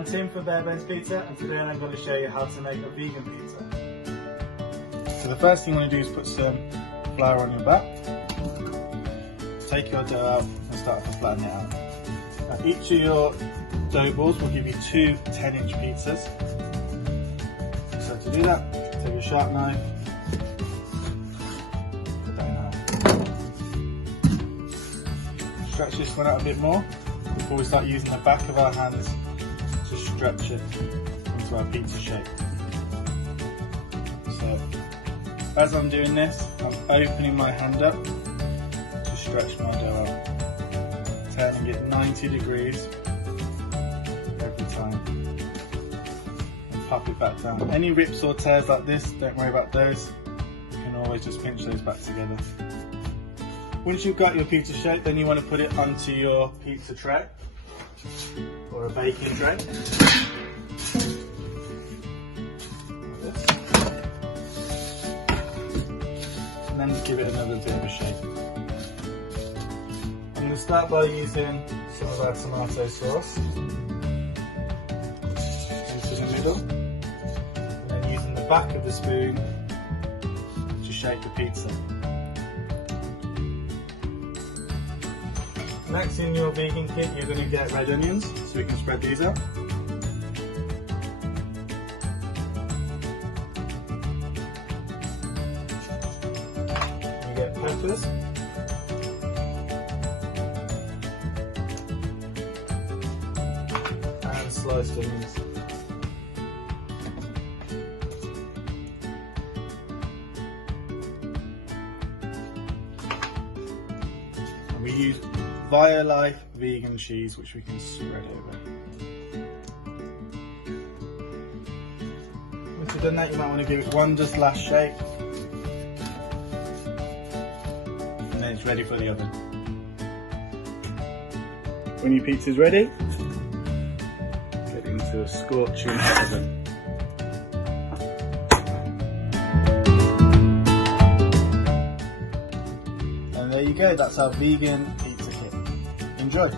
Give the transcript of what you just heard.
I'm Tim for Bare Bones Pizza, and today I'm going to show you how to make a vegan pizza. So the first thing you want to do is put some flour on your back. Take your dough out and start to flatten it out. Now each of your dough balls will give you two 10-inch pizzas. So to do that, take a sharp knife, put that in half. Stretch this one out a bit more before we start using the back of our hands to stretch it into our pizza shape. So as I'm doing this, I'm opening my hand up to stretch my dough out, turning it 90 degrees every time, and pop it back down. Any rips or tears like this, don't worry about those, you can always just pinch those back together. Once you've got your pizza shape, then you want to put it onto your pizza tray or a baking tray. And then give it another bit of a shape. I'm going to start by using some of our tomato sauce into the middle, and then using the back of the spoon to shape the pizza. Next in your vegan kit, you're going to get red onions, so we can spread these out. You get peppers. And sliced onions. And we use Violife vegan cheese, which we can spread over. Once you've done that, you might want to give it one just last shake, and then it's ready for the oven. When your pizza's ready, get it into a scorching hot oven. And there you go, that's our vegan pizza kit. Enjoy!